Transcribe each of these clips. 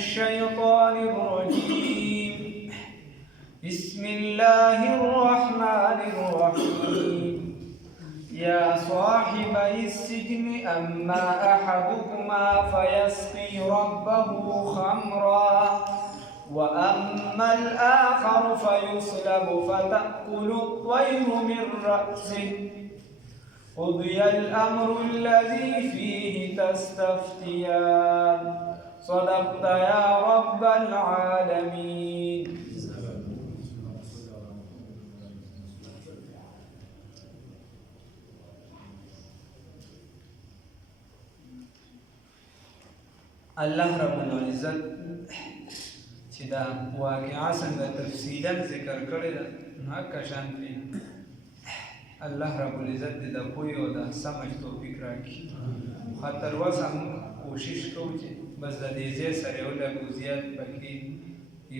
الشيطان الرجيم بسم الله الرحمن الرحيم يا صاحبي السجن أما أحدكما فيسقي ربه خمرا وأما الآخر فيصلب فتأكل الطير من رأسه قضي الأمر الذي فيه تستفتيان صدقت يا رب العالمين. الله رب العزت چې دا واقعا څنګه تفصیلا ذکر کړی ده نو هغه شانتي الله رب العزت دې د پوهې او د سمج توفیق راکړي. خاطر اوسه موږ کوشش کوو چې بس د دې ځای سره یو لږ زیات پکې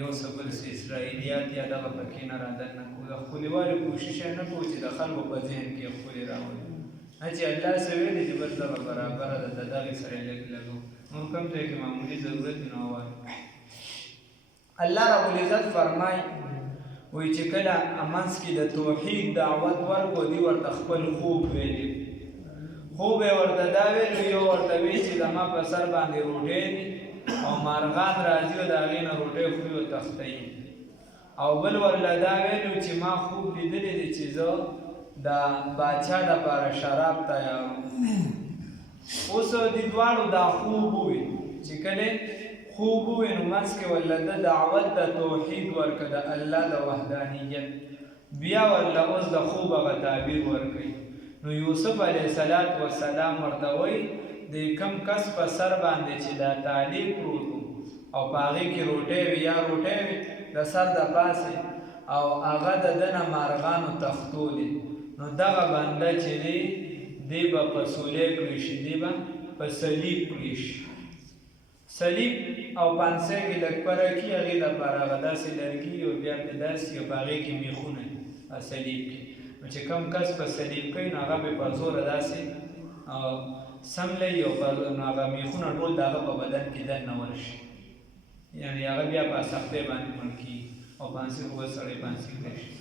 یو څه بل څه اسرائیلیات یا دغه پکې نه رادننه کوو. د ښکلوالي کوشش یې نه کوو چې د خلکو په ذهن کې ښکلي راولي، نه چې الله څه ویلي چې بس دغه برابره ده د دغې سره یې لږ لږ موږ کوم ځای کې معمولي ضرورت نه وایو. الله رب العزت فرمایي وایي چې کله منځ کې د توحید دعوت ورکړو دوی ورته خپل خوب ویلي. خوب یې ورته دا ویلو، یو ورته وایي چې زما په سر باندې روټۍ دي او مارغان راځي او د هغې نه روټۍ خوري او تښتوي، او بل ورله دا ویلو چې ما خوب لیدلی دی چې زه د باچا دپاره شراب تیاروم. اوس دې دواړو دا خوب ووي چې کله خوب ووي نو منځ کې ورله د دعوت د توحید ورکړه د الله د وحدانیت، بیا ورله اوس د خوب هغه تعبیر ورکوي. نو یوسف علیه السلام ورته وایي د کم کس په سر باندې چې دا تالی پروت او په هغې کې روټۍ وي یا روټۍ وي د سر د پاسې او هغه د ده نه مارغانو تښتولي، نو دغه بنده چې دی دی به په سولی کړی شي، دی به په صلیب کړی شي. صلیب او پانسی کې لږ فرق وي، هغې دپاره هغه داسې لرګي او بیا پرې داسې او په هغې کې میخونه صلیب کې، نو چې کوم کس په صلیب کوي نو هغه به په زوره داسې سملی او نو هغه میخونه ټول د هغه په بدن کې دننه ورشي، یعنې هغه بیا په سختۍ باندې مړ کېږي او پانسي خو به سړی پانسي کړی شي.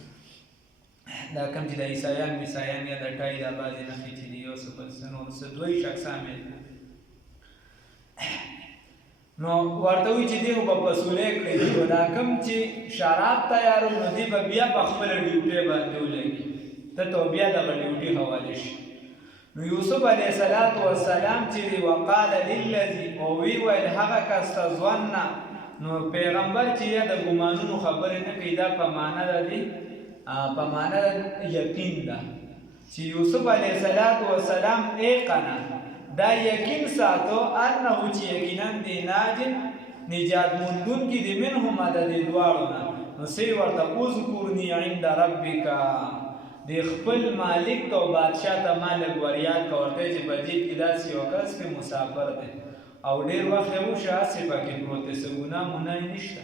دا کوم چې د عیسایان میسایان یا د ټای دا بعضې نښې چې دي یو څه بل څه نور څه دوی شخصان یې نو ورته وایي چې دی خو به په سولی کړی دي، خو دا کوم چې شراب تیارو نو دی به بیا په خپله ډیوټۍ باندې ولګي، ته ته بیا دغه ډیوټي حواله شي. نو یوسف علیه السلام چې دی وقال للذي او وی ویل هغه کس ته ظنه، نو پیغمبر چې یا د ګمانونو خبرې نه کوي، دا په معنا ده دی په معنا یقین ده چې یوسف علیه السلام ایقنه دا یقین ساتو انه چې یقینا دی ناجن نجات موندونکي دی منهما د دې دواړو نه. نو سی ورته اذکرني عند ربک، د خپل مالک ته او بادشاه ته ما لږ وریاد که ورته چې په جیب کې داسې یو کس پې مسافر دی او ډېر وخت یې وشه هسې پکې پروت دی، څه ګناه موناه یې نشته،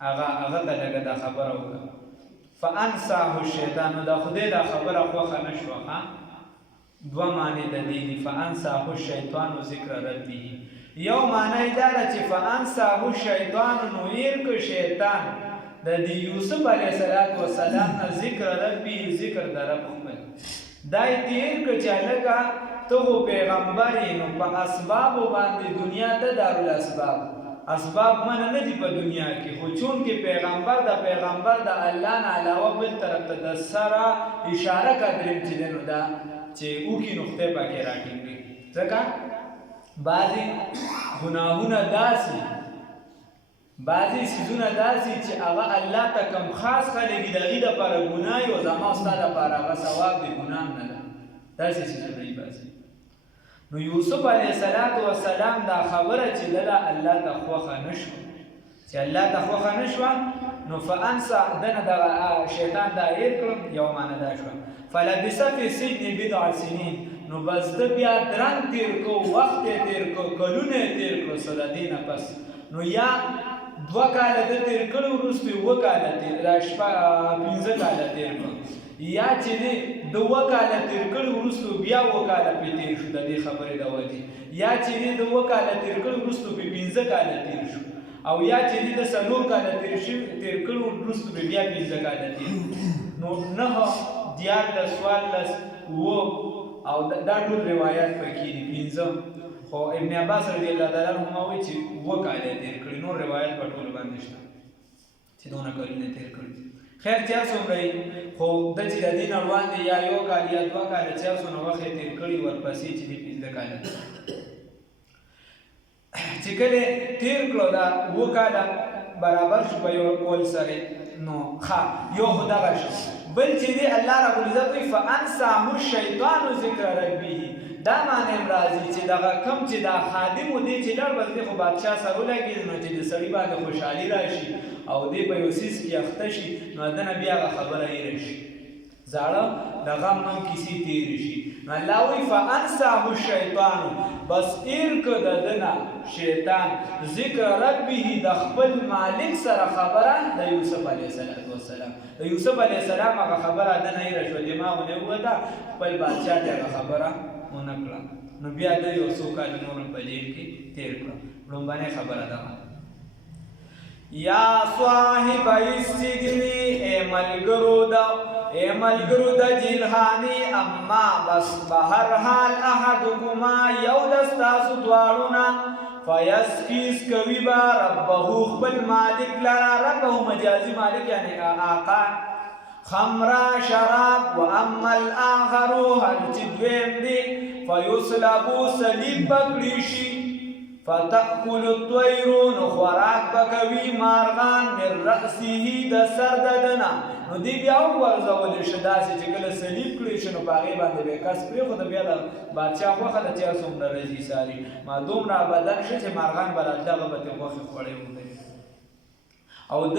هغه ته لږه دا خبره وکړه. فانساه الشیطان، نو د خدای دا خبره خوښه نه شوه. دوه معنی د دې دي، فانساه الشیطان ذکر ربه. یو معنی دا ده چې فانساه الشیطان نو هېر که شیطان د دې یوسف علیه السلام نه ذکر ربه، ذکر د رب خپل دا یې تېر که چې هلکه ته خو پیغمبر یې، نو په اسبابو باندې دنیا ته دارالاسباب اسباب منه نه دي په دنیا کې، خو چونکې پیغمبر د الله نه علاوه بل طرف ته د سره اشاره قدریم چې دی نو دا چې اوکي نقطې پکې راټینګوي، ځکه بعضې ګناهونه داسې بعضې څیزونه داسې چې هغه الله ته کم خاص خلک دي د هغې دپاره ګناه وي او زما او ستا دپاره هغه ثواب دی، ګناه نه ده، داسې څیزونه یې بعضې. نو یوسف علیه السلام دا خبره چې ده الله ته خوښه نه شوه، چې الله ته خوښه نه شوه نو فانسا دنه دغه شیطان دا هېر کړم، یو معنی دا شوه. فلبث فی السجن بضع سنین، نو بس ده بیا درنګ تېر کړو، وخت یې تېر کړو، کلونه یې تېر کړو څه د دې نه پس، نو یا 2 کاله ده تېر کړو وروسته 7 کاله تېر 15 کاله تېر کړو، یا چې دی 2 کاله تېر کړو وروسته بیا 7 کاله پې تېر شو د دې خبرې د وجې، یا چې دی 2 کاله تېر کړو وروسته پې 15 کاله تېر شو. او یا چې دې د څلور کاله تېر کړو وروسته به بیا پنځه کاله تېر نو 9 14 14 او دا ټول روایت پکې دي پنځه خو ابن عباس رضی الله تعالی عنہ وایي چې 2 کاله تېر کړي نو روایت په ټول باندې شته چې دونه کلونه تېر کړي خیر چا څومره خو د چې د دین روان دي یا یو کال یا 2 کال چا څونه وخت تېر کړي ورپسې چې دې 15 کال چې کله تېر کړو دا 2 کال برابر شو په یو کول سره نو ښه یو خدای شو بل چې دی الله رب العزت وی فانساه الشیطان ذکر ربه دا معنی راځي چې دا کم چې دا خادم دی چې لړ بس خو بادشاہ سره لګي نو چې د سړی باندې خوشحالي راشي او دی په یو سیس کې اخته شي نو د نبی هغه خبره یې راشي زړه د غم نوم کیسې تیر شي نو الله وی فانساه الشیطان بس ایر که د دنه شیطان ذکر ربه د خپل مالک سره خبره د یوسف علیه السلام د یوسف علیه السلام هغه خبره د نه راشو دماغونه وته خپل بادشاہ ته خبره ونکړه نو بیا د یو څو کال نور په جیل کې تیر کړه لومبنه خبره ده یا صاحب السجن اے ملګرو د جیلخانی اما بس بهر حال احدکما یو دستاسو دواړو فیسقیس کوي با ربه خپل مالک لرا ربه مجازی مالک یعنی آقا خمرا شراب و اما الاخر هر چې دویم دی فیصلبو صلیب بکړي فتأكل الطير خوراک بکوي مارغان من رأسه د سر ددنه نو دی بیا ورزول شي داسې چې کله صلیب کړی شي نو په هغې باندې به کس پرېښود بیا د بادشاه غوښه د چا څومره رځي ساري ما دومره بدن شي چې مارغان به دغه به ترې غوښې خوړې وکړي او د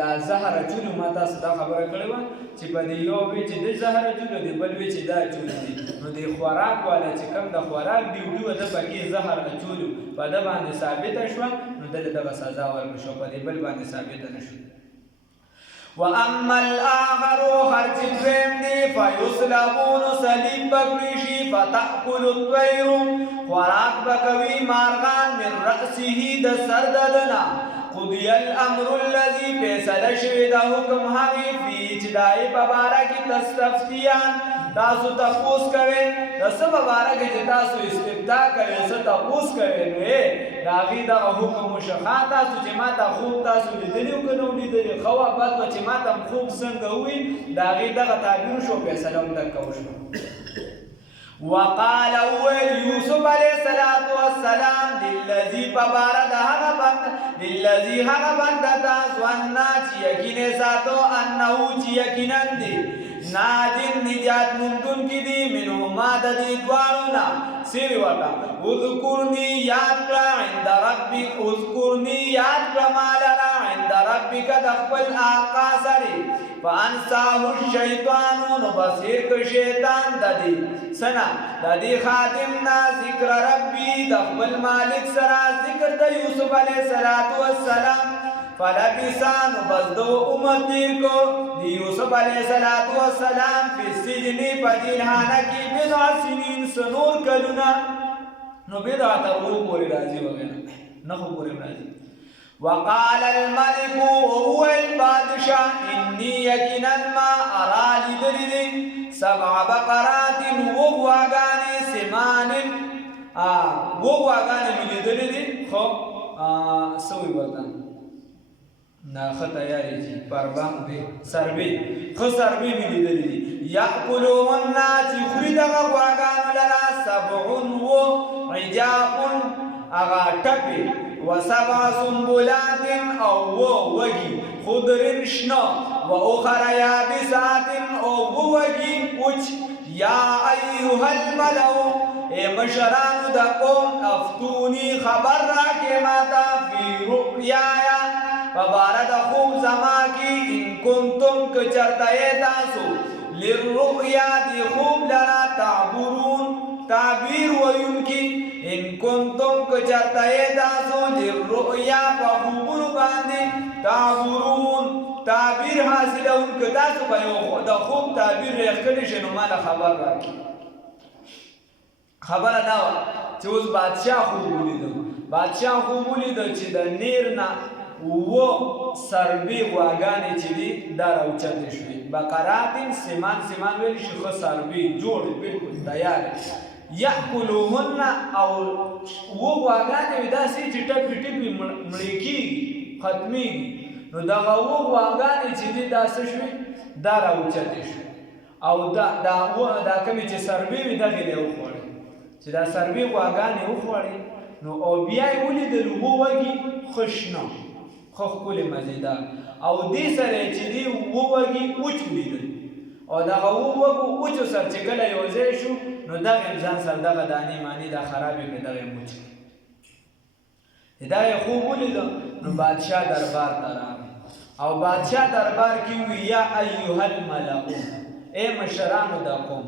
دا زهر اچولو ما تاسو دا خبره کړې وه چې په دې یو وی چې د زهر اچولو دی بل وی چې دا اچولو دي نو د خوراک والا چې کوم د خوراک ډیوټي وه ده پکې زهر اچولو په ده باندې ثابته شوه نو دله دغه سزا ورکړه شوه په دې بل باندې ثابته نه شوه واما الاخر هر چې دویم دی فیصلبون صلیب بکړي شي فتأکل الطیر خوراک بکوي مارغان من رأسه د سر ددنه قضی الامر الذي فیصله شوی دا حکم هغې فی چې د هغې په باره کې تستفتیان تاسو تپوس کوئ د څه په باره کې چې تاسو استفتاء کوئ څه تپوس کوئ نو د هغې دغه حکم وشو ښه تاسو چې ما ته خوب تاسو لیدلي و که نه و لیدلي ښه وه بد وه چې ما ته خوب څنګه ووي د هغې دغه تعبیر شو فیصله هم دکه وشوه وقال اول یوسف علیہ الصلوۃ والسلام للذی فبارد للذی هغه بنده ځواننا چې یقین ساتو انه چې یقینا دی ناجن نجات ممکن کی دی منهما د دې دواړو نه سیوی وتا اذکرنی یاد کړه عند ربک اذکرنی یاد کړه مالرا عند ربک د خپل آقا سره فانساه الشیطان نو بصیر ک شیطان د دې سنا د دې خادم نا ذکر ربی د خپل مالک سره ذکر د یوسف علیه السلام فلبسان بزدو عمر تیر کو دی یوسف علیہ السلام فی السجن پجیلحانہ کی بضع سنین سنور کلونا نو بضع ترغو پوری رازی وغیرہ نخو پوری رازی وقال الملک وهو البادشاہ انی یقینا ما ارالی دردی 7 بقرات وغواگانی سمان وغواگانی ملی دردی خو سوی بردن نا خطا یاری جی پربا سربی خو سربی می لیدلی دی یاکلوهن چی خوری دغه غواګانو لرا 7 و عجاب اغا ټپی و 7 سنبلات او وگی خضر شنا و اخر یابسات او وگی اوچ یا ایها الملو اے مشرانو دا قوم افتونی خبر را کے ماتا فی رؤیایا فبارد خوب زما کی ان کنتم کچرتای تاسو للرؤیا دی خوب لرا تعبرون تعبیر ویون کی ان کنتم کچرتای تاسو للرؤیا فخوبون باندی تعبرون تعبیر حاصل ان کتاسو بیو دا خوب تعبیر ریخکلی شنو مالا خبر را کی خبر داوا چې اوس بادشاہ خوب ولیدو بادشاه خوب ولید چې د نیر نه اووه سربې غواګانې چې دي دا راوچتې شوې بقرات سمان ویل شي ښه سربې جوړې بلکل تیار یاکلوهن او اووه غواګانې وي داسې چې ټپې مړې کېږي ختمېږي نو دغه اووه غواګانې چې دي دا څه شوې دا راوچتې شوې او دا کومې چې سربې وي دغې یې وخوړې چې دا سربې غواګانې وخوړې نو او بیا یې ولیدل اووه وږي ښه شنه ښه ښکلې مزېدار او دې سره چې دې اووه وږي وچ ولیدل او دغه اووه وږو وچو سره چې کله یو ځای شو نو دغه یې ځان سره دغه دانې مانې دا خرابې کړې دغه یې وچ کړې دا یې خوب ولیده نو بادشاه دربار ته راغی او بادشاه دربار کې وی یا ایها الملأ ای مشرانو د قوم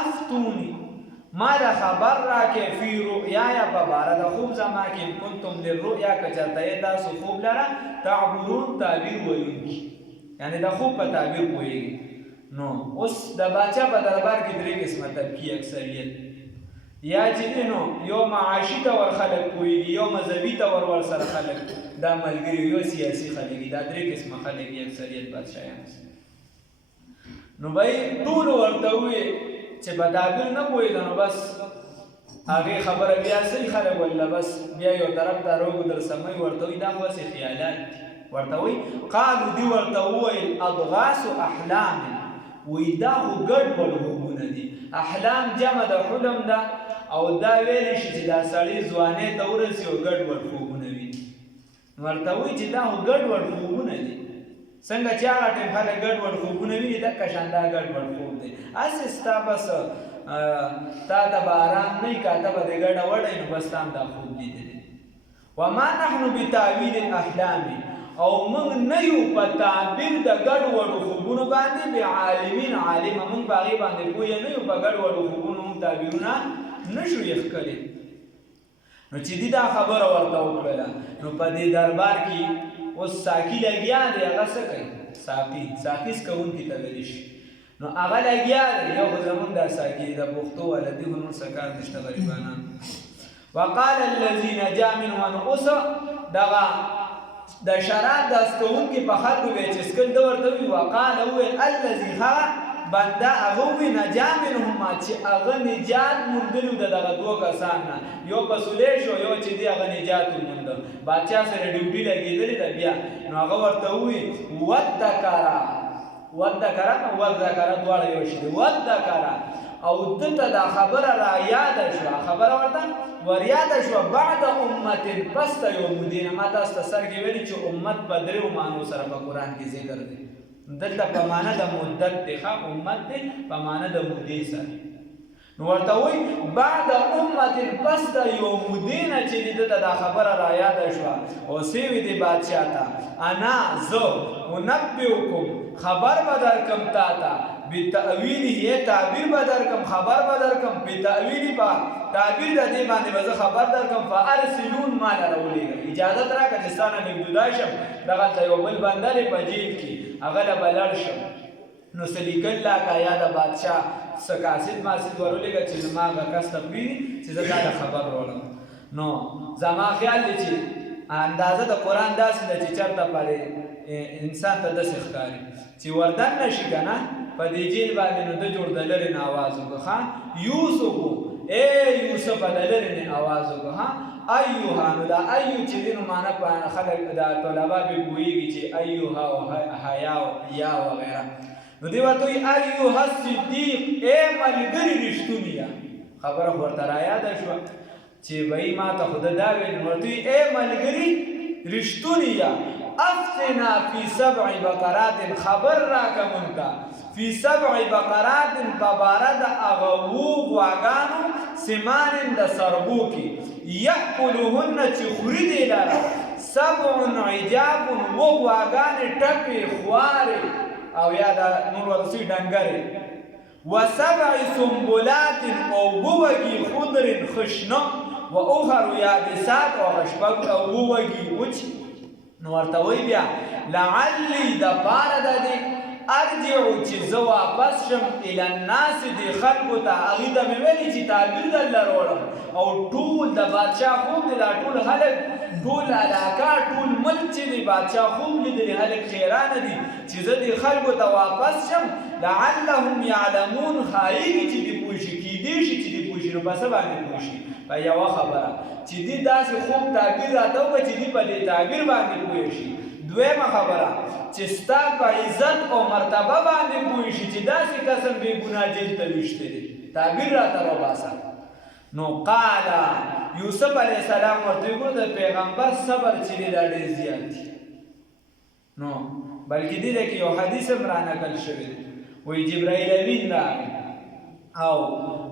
افتوني ما دا خبر راکې فی رؤیایا په باره د خوب زما کې کنتم للرؤیا که چېرته یې داسې خوب لره تعبرون تعبیر ویونکي یعنې د خوب په تعبیر پوهېږي نو اوس د باچا په دربار کې درې قسمه طبقې اکثریت یا چې دی نو یو معاشي ته ور خلک پوهېږي یو مذهبي ته ورسره خلک دا ملګري یو سیاسي خلک دي دا درې قسمه خلک دي اکثریت بادشاهیان نو بھائی ټولو ورته وویې چې په تعبیر نه پوهېده نو بس هغې خبره بیا صحیح خلک وله بس بیا یو طرف ته راوګدل سمۍ ورته وایي دا خو هسې خیالات دي ورته وایي قالو دي ورته وویل اضغاث احلام وایي دا خو ګډوډ خوبونه دي احلام جمع د حلم ده او دا ویلی شي چې دا سړی ځوانۍ ته ورسي او ګډوډ خوبونه وي ورته وایي چې دا خو ګډوډ خوبونه دي څنګه چې هغه ټیم خلک ګډوډ خوبونه ویني دقه شان دا ګډوډ خوب دی هسې ستا بس تا ته به ارام نه وي که ته به د ګډه وډی نو بس تا هم دا خوب لیدلی وما نحن بتاویل الاحلام او موږ نه یو په تعبیر د ګډوډو خوبونو باندې بعالمین عالمه موږ په هغې باندې پوهه نه یو په ګډوډو خوبونو موږ تعبیرونه نه شو یې ښکلي نو چې دي دا خبره ورته وکړله نو په دې دربار کې اوس ساقي لګیا دی هغه څه کوي ساقي څکوونکي ته ویلی شي نو هغه لګیا دی یو خو زمونږ دا ساقي د پښتو والا دي خو نور څه کار نشته غریبانان وقال الذي نجا منهم اوس دغه د شراب د څکوونکي په خلکو به یې چې څکل ده ورته وي وقال وویل الذي هغه بنده هغه وي نجا منهما چې هغه نجات موندلی و د دغه دوه کسان نه یو پسولی شو یو چې دی هغه نجات ومونده بادشاه سره ډیوټي لګېدلې ده بیا نو هغه ورته ووي ودکره دواړه یو شي دي ودکره او دته دا خبره را یاده شوه خبره ورته وریاده شوه بعد امت پس ته یو مودینه ما تاسو ته سر کې ویلي چې امت په دریو معنو سره په قرآن کې ذکر دی دلته په معنی د مدت دی امت دی په معنی د مودې سره نو ورته وایي بعد امت پس د یو مودې نه چې دې ته دا خبره را یاده شوه او سوي دی بادشاه ته انا زه انبئکم خبر به درکم تا ته بتأویله یې تعبیر به درکم خبر به درکم بتأویلې په تعبیر د دې باندې به زه خبر درکم فارسلون ما له راولېږه اجازت راکړه چې ستا نه مې جدا شم دغلته یو بل بنده دی په جیل کې هغه له به لړ شم نو څه لیکل راکړه یا د بادشاه څه کاسد ماسد ورولېږه چې زما هغه کس ته پرېږدي چې زه تا له خبر راولم نو زما خیال دی چې اندازه د قرآن داسې ده چې چېرته پرې انسان ته داسې ښکاري چې وردن نه شي که نه په دې جیل باندې نو ده جوړ د لرې نه آواز وکړه یوسفو ای یوسفه د لرې نه آواز وکړه ایوها نو دا ایو چې دی نو معنی په خلک دا طلبه بې پوهېږي چې ایوها او حیا یا وغیره نو دی ورته وایي ایوها صدیق ای ملګري رښتونیه خبره خو ورته رایاده شوه چې بهی ما ته خو ده دا ویل نو ورته وایي ای ملګري رښتونیه افتنا فی سبع بقرات خبر راکه مونږ ته فی سبع بقرات په باره د هغه اوو غواګانو سمان د سربو کې یأکلوهن چې خوري دې لره سبع عجاب اووه غواګانې ټپې خوارې او یا د نور ورته سوي ډنګرې وسبع سنبلات اووه وږي خضر خشنه و اخر یابسات او شپږ اووه وږي وچ نو ورته وایي بیا لعلي د پاره د دې ارجعو چې زه واپس شم الی الناس دې خلکو ته هغوی ته مې ویلي چې تعبیر درله راوړم او ټول د بادشاه خوب دی دا ټول خلک ټول علاقه ټول ملک چې دی بادشاه خوب لیدلی خلک خیرانه دي چې زه دې خلکو ته واپس شم لعلهم یعلمون ښایېږي چې دې پوه شي کیدی شي چې دې پوه شي نو په څه باندې پوه شي په یوه خبره چې دې داسې خوب تعبیر راته وکړه چې دې په دې تعبیر باندې پوه شي دویمه خبره چې ستا په عزت او مرتبه باندې پوه شي چې داسې قسم بې ګناه جیل ته ویشتی دی تعبیر راته راوباسه نو قال یوسف علیه السلام ورته وګوره د پیغمبر صبر چې دی دا ډېر زیات دی نو بلکې دې کې یو حدیث هم رانقل شوی دی وایي جبرائیل امین راغی او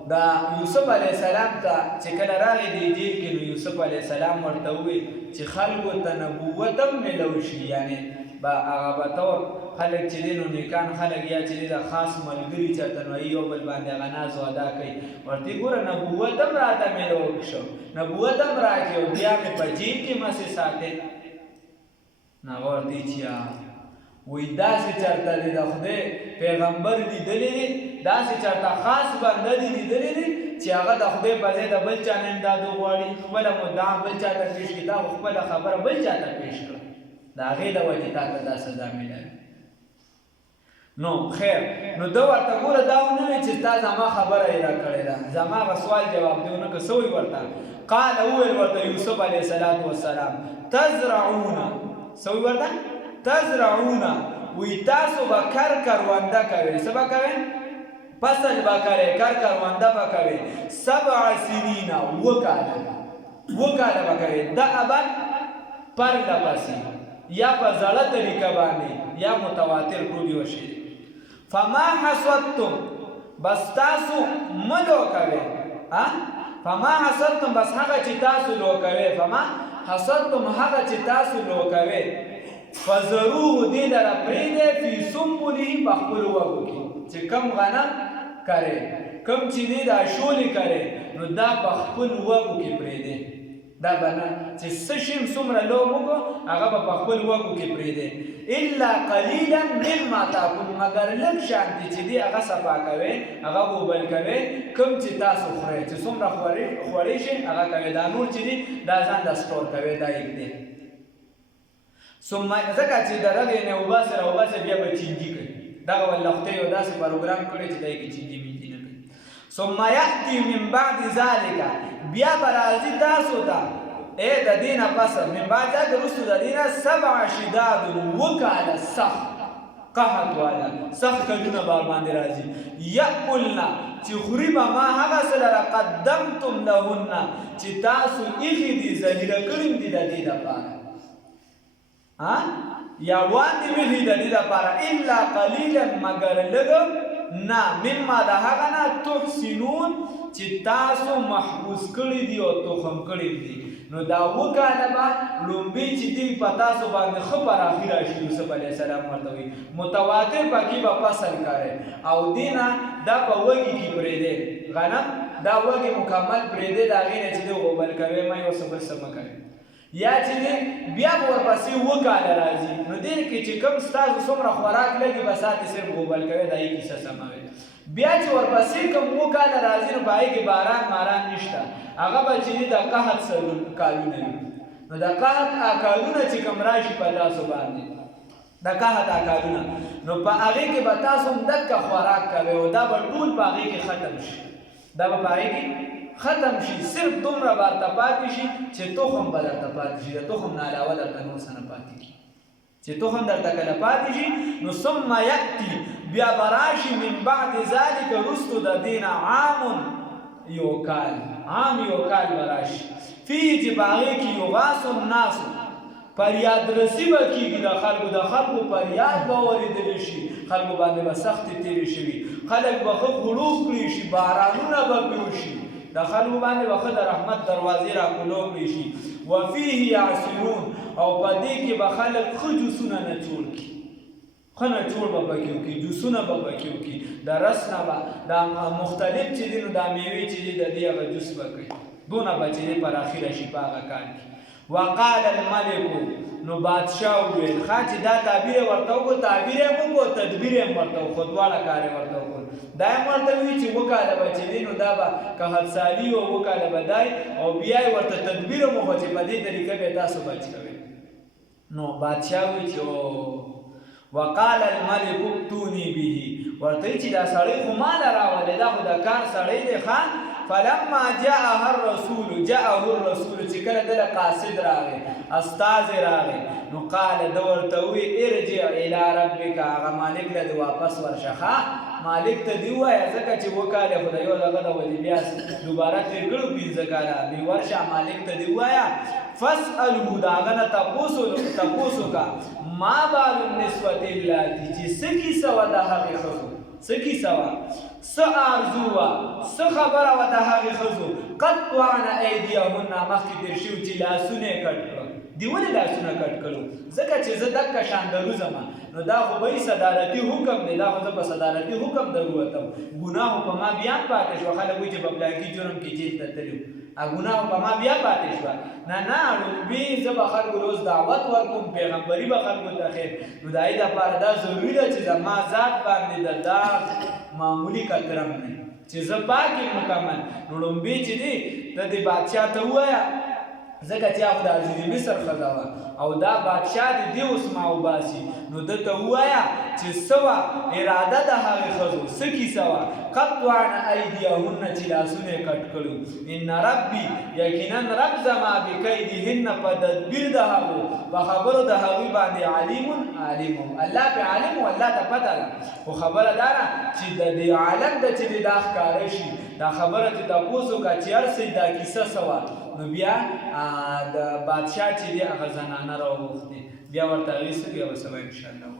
دا یوسف علیه السلام ته چې کله راغی دې جیل کې نو یوسف علیه السلام ورته وویل چې خلکو ته نبوت هم میلو شي یعنې با هغه به طور خلک چې دی نو نیکان خلک یا چې دی د خاص ملګري چېرته نو یو بل باندې هغه ناز و ادا کوي ورته ګوره نبوت هم راته میلو شو نبوت هم راکړې او بیا مې په جیل کې مسې ساتې نو هغه ورته چې وایي داسې چېرته دی د خدای پیغمبر لیدلی دی داسې چېرته خاص بنده دی لیدلی دی چې هغه د خدای په ځای د بل چا نه امداد وغواړي خپله مدعا بل چا ته پېښ کړي دا خو خپله خبره بل چا ته پېښ کړه د هغې د وجې تا ته دا سزا میلاوي نو خیر نو ده ورته ګوره دا ونه وایي چې تا زما خبره یې را کړې ده زما هغه سوال جواب دی ونه که څه وایي ورته قال وویل ورته یوسف علیه السلام وسلام تزرعون څه وایي ورته تزرعون وایي تاسو به کرونده کوئ څه به کوئ فصل به کوئ کرونده به کوئ 7 سنین اووه کاله به کوئ دأبا پرله پسې یا په زړه طریقه باندې یا متواتر ټول یو شی فما حصدتم بس تاسو ملو کوئ فما حصدتم بس هغه چې تاسو لو کوئ فما حصدتم هغه چې تاسو لو کوئ فذروه دې لره پرېږدئ فی سنبله په خپلو وږو کې چې کم غنم کرئ کم چې دی دا شولې کرئ نو دا په خپل وږو کې پرېږدئ دا به نه چې څه شي هم څومره لوم وکړو هغه به په خپل وږو کې پرېږدئ الا قلیلا مما تاکل مګر لږ شان دي چې دی هغه صفا کوئ هغه اوبل کوئ کوم چې تاسو خورئ چې څومره خوړی شي هغه کوئ دا نور چې دي دا ځان ته سټور کوئ دا یږدئ ځکه چې د دغې نه وباسئ راوباسئ بیا به چینجي کوي دغه ولختې یو داسې پروګرام کړی چې دی کې چینجي منجي نه کوي ثم یأتي من بعد ذلک بیا به راځي تاسو ته د دې نه پسه من بعد ذلک وروسته د دې نه 7 شداد اووه کاله سخت قحط والا سخت کلونه به باندې راځي یأکلنا چې خوري به ما هغه څه لره قدمتم لهن چې تاسو ایښي دي ذخیره کړي دي د دې لپاره یا وړاندې مې د دې لپاره الا قلیلا مګر لږ نه مما د هغه نه تحسنون چې تاسو محفوظ کړي دي او تخم کړي دي نو دا اووه کاله به لومبۍ چې دي په تاسو باندې ښه پراخي راشي یوسف علیه السلام ورته وایي متواتر پکې به فصل کوئ او دې نه دا په وږي کې پرېږدئ غنم دا وږي مکمل پرېږدئ د هغې نه چې دی غوبل کوئ مه یو څه بل څه مه کوئ یا چې دی بیا به ورپسې اووه کاله راځي نو دې کې چې کوم ستاسو څومره خوراک لګي بس هاتې صرف غوبل کوئ د هغې کیسه سموئ بیا چې ورپسې کوم اووه کاله راځي نو په هغې کې باران ماران نشته هغه به چې د قحط کالونه وي نو د قحط کالونه چې کوم راشي په تاسو باندې د قحط کالونه نو په هغې کې به تاسو هم دکه خوراک کوئ او دا به ټول په هغې کې ختم شي دا به په هغې کې ختم شي صرف دومره به درته پاتې شي چې تخم به درته پاتې شي د تخم نه علاوه درته نور څه نه پاتې کي چې تخم درته کله پاتې شي نو ثم یأتي بیا به راشي من بعد ذلک وروستو د دې نه عام یو کال به راشي فيه چې په هغې کې یغاث الناس فریاد رسی به کېږي د خلکو فریاد به اورېدلی شي خلکو باندې به سختې تېرې شوي خلک به ښه غړوب کړي شي بارانونه به پرې وشي د خلکو باندې به ښه د رحمت دروازې راکولو کړي شي وفیه یعصرون او په دې کې به خلک ښه جوسونه نچوړ کړي ښه نچوړ به پکې وکړي جوسونه به پکې وکړي د رس نه به دا مختلف چې دي نو دا میوې چې دي د دې هغه جوس به کوي دونه به چې دی پراخي راشي په هغه کار کې وقال الملک نو بادشاہ وویل ښه چې دا تعبیر یې ورته وکړو تعبیر یې هم وکړو تدبیر یې هم ورته وکړو دواړه کار یې ورته وکړو دا یې ورته وویل چې اووه کاله به چې دی نو دا به که حدسالي او اووه کاله به دی او بیا یې ورته تدبیر هم وکړو چې په دې طریقه به تاسو بچ کوئ نو بادشاہ وویل چې وقال الملک ائتوني به ورته چې دا سړی خو ما له راولې دا خو د کار سړی دی ښه فلما جاءه الرسول چې کله دله قاصد راغی استاذ راغی نو قال ده ورته وی ارجع الى ربک هغه مالک له واپس ورشه مالک ته دی وایه ځکه چې وکاله خدای یو دغه د ولې بیا دوباره ترې کړو پنځه کاله دی ورشه مالک ته دی وایه فاسأله د هغه نه تپوس کا ما بال النسوة اللاتي چې څه کیسه وه د هغې ښځو څه کیسه وه څه آرزو وه څه خبره وه د هغې ښځو قطعن ایدیهن مخکې تېر شوي چې لاسونه یې کټ کړل دی ولې لاسونه کټ کړو ځکه چې زه دکه شان دروزم نو دا خو به صدارتي حکم دی دا خو زه په صدارتي حکم دروتم ګناه په ما بیا پاتې شوه خلک وایي چې په پلانکي جرم کې جیل ته تللي ګناه په ما بیا پاتې شوه نه لومبي زه به خلکو روز دعوت ورکوم پیغمبري به خلکو ته خیر نو د هغې دپاره دا ضروري ده چې زما ذات باندې د داغ معمولي کترم دی چې زه پاک یم مکمل نو لومبي چې دی ته دې بادشاه ته ووایه ځکه چې هغه د عزیز مصر ښځه وه او دا بادشاه دی اوس ما وباسي نو ده ته ووایه چې څه وه اراده د هغې ښځو څه کیسه وه قطعن ایدیهن چې لاسونه یې کټ کړو ان ربي یقینا رب زما بکیدهن په تدبیر د هغو په خبرو د هغوی باندې علیم الله پې عالم و الله ته پته ده خو خبره دا ده چې د دې عالم ده چې دې دا ښکاره شي دا خبره چې تپوس وکړه چې هر څه دا کیسه څه وه نو بیا د بادشاه چې دی هغه زنانه راوغوښتې بیا ورته هغې څه بیا به سبا انشاءالله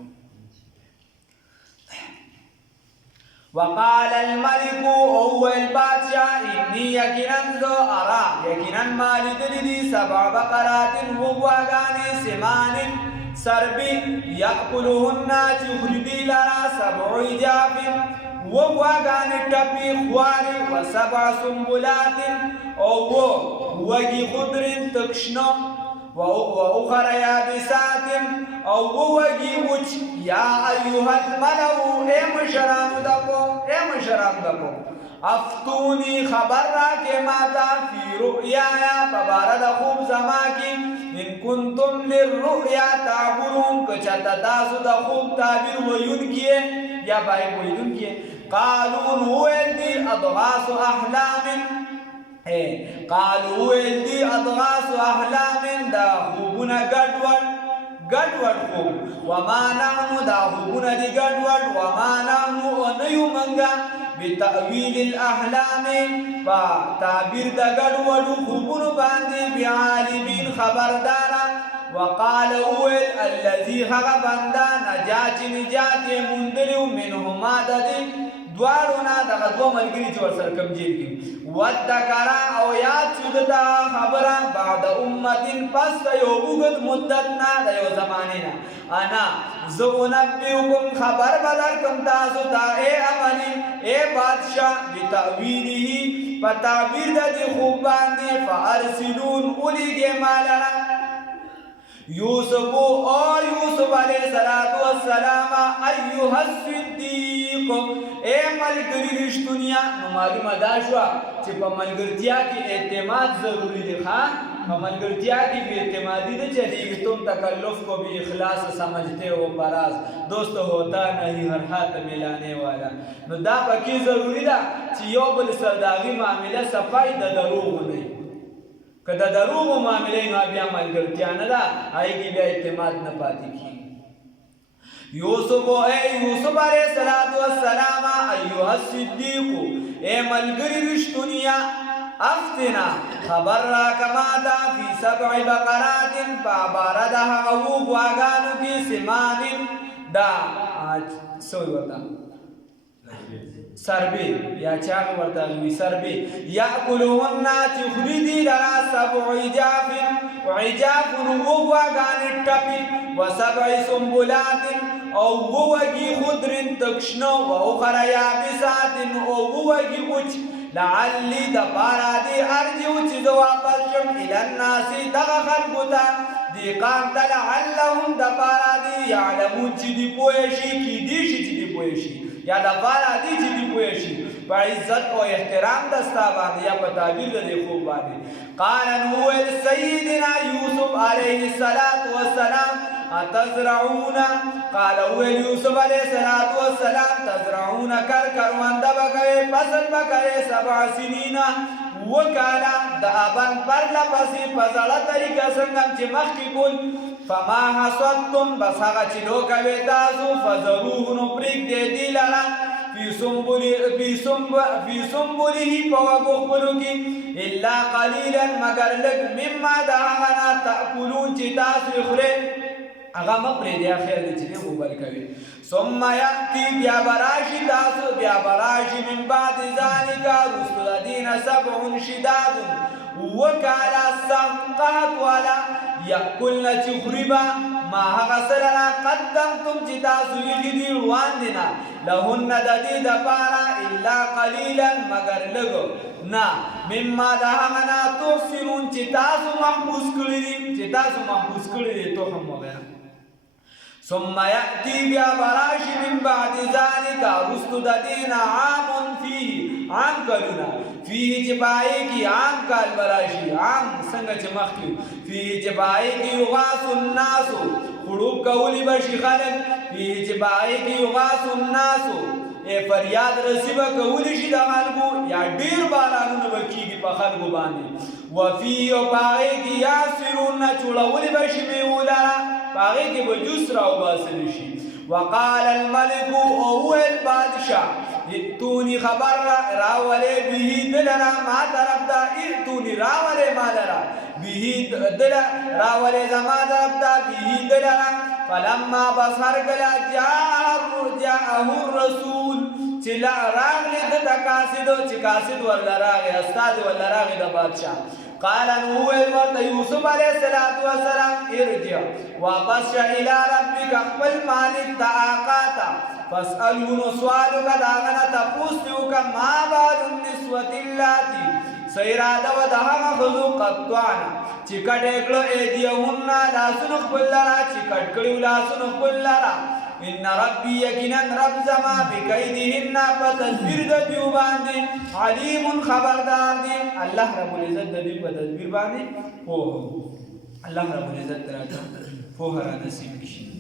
وقال الملك او البادشاه اني یقینا ما لیدلي دي 7 بقرات وغواګانې سمان سربي یاکلهن چې خوري دي لرا 7 عجاف وغواګانې ټپي خوارې و7 سنبلات او وږي خضرن تکشنه وأخر يابسات أو وږي وچ یا ایها الملو اے مشران دکو افتونی خبر راکې ماته فی رؤیایا په باره د خوب زما کې ان کنتم للرؤیا تعبرون که چېرته تاسو د خوب تعبیر ویونکي یا باید ویونکي قالوا وویل دي اضغاث احلام قالوا ویل دي اضغاث احلام دا خوبونه ګډوډ خوب وما نحن دا خوبونه دي ګډوډ وما نحن ونیو منګه بتأویل الاحلام په تعبیر د ګډوډو خوبونو باندې بعالمین خبردارا وقال اول الذي هغه بنده نجا چې نجات یې موندلی منهما د دې دواړو نه دغه دوه ملګري چې ورسره کوم جیل کې وذکر او یاد شو دا خبره بعد امت پس یو اوږد مدت نه د یو زمانې نه انا زه انبئکم خبر به درکړم تاسو ته ای امني ای بادشاه بتأویله په تعبیر د دې خوب باندې فارسلون اولیږئ ما لره یوسف علیہ السلام ایها الصدیق اے ملګری رښتونیا نو معلومه دا شوه چې په ملګرتیا کې اعتماد ضروری دی ښه په ملګرتیا کې بې اعتمادي نه چلېږي تم تکلف کو بھی اخلاص سمجھتے ہو پراز دوست ہوتا نہیں ہر ہاتھ ملانے والا نو دا پکې ضروری ده چې یو بل سره د هغې معامله صفای د دروغو نه که د دروغو معاملې نو بیا ملګرتیا نه ده هغې کې بیا اعتماد نه پاتې کېږي یوسف علیہ السلام ایها الصدیق اے ملګري رښتونیا افتنا خبر راکه ماته فی 7 بقرات په باره د هغه غواګانو کې سمان دا سوی ورته سربی یا چاغ ورته وی سربی یاکلهن چې خوري دي لرا 7 عجاف وعجاف وغواګانې ټپي و7 سنبلات او وږي خضر تکشنه و اخر یابسات او وږي وچ لعلی د پارا دی ارجو چې زه واپس شم الی الناس دغه خلکو ته دې قام ته لعلهم د پارا دی یعلمون چې دې پوه شي کیدی شي چې دې پوه شي یا د پارا دی چې دې پوه شي په عزت او احترام د ستا باندې یا په تعبیر د دې خوب باندې قال نوح سیدنا یوسف علیه السلام اتزرعون قال یوسف علیہ السلام تزرعون کرونده بکوي فصل بکوي 7 سنین وکالا د ابن پر لپسې په زړه طریقه څنګه چې مخکې کول فما حصدتم بس هغه چې لو کوي تاسو فذروه نو پرېږدئ دې لره فی سنبله په وږو خپلو کې الا قلیلا مگر لږ مما د هغه نه تأکلون چې تاسو خورئ هغه مه پرېږدئ خیر دی چې دی اوبل کوي ثم یأتي بیا براشي تاسو بیا براشي من بعد ذلک رسل د دې نه 7 شداد وکاله سخت قحط والا یأکلن چې خوري به ما هغه سره را قدمتم چې تاسو یې دي وړاندې نه لهن د دې دپاره الا قلیلا مگر لږ نه مما د هغه نه تحسنون چې تاسو محبوس کړي دي چې تاسو محبوس کړي دي تحم وغیره ثم یأتی بیا براشي من بعد ذلک رستو د دې نه عام فیه عام کلونه فیه چې پای کې عام کال براشي عام څنګه چې مخکې فیه چې پای کې یغاث الناس خړوب کولی بشي خلک فیه چې پای کې یغاث الناس فریاد رسیبه کولی شي د خلکو یا ډیر بارانونه به کېږي په خلکو باندې وفیه او پای کې یاسرون چوړولی بشي میوه لره باغی کې به جوس راوباسل شي وقال الملك او البادشاه ائتوني خبر راولې به دلرا ما طرف دا ائتوني راولې ما لرا به دلرا راولې زما طرف دا به دلرا فلما بصر کلا جاءه الرسول چې راغلی د تقاصد چې قاصد ول راغی استاد ول راغی د بادشاه قال نوح ورته یوسف علیہ السلام ارجع واپس شه الى ربک خپل مالک د آقاتا فاسألون سوالک داغنا تپوسیو کا ما بال النسوة اللاتی سیراده و دهغه خذو قطعنا چې کټ کړه ایدیهن لاسونو خپل لرا چې کټ کړیو لاسونو خپل لرا ان ربی یقینا رب زما بکیدهن په تدبیر د دیو باندې علیم خبردار دی الله رب العزت د دې په تدبیر باندې په الله رب العزت راته په هر نصیب کړي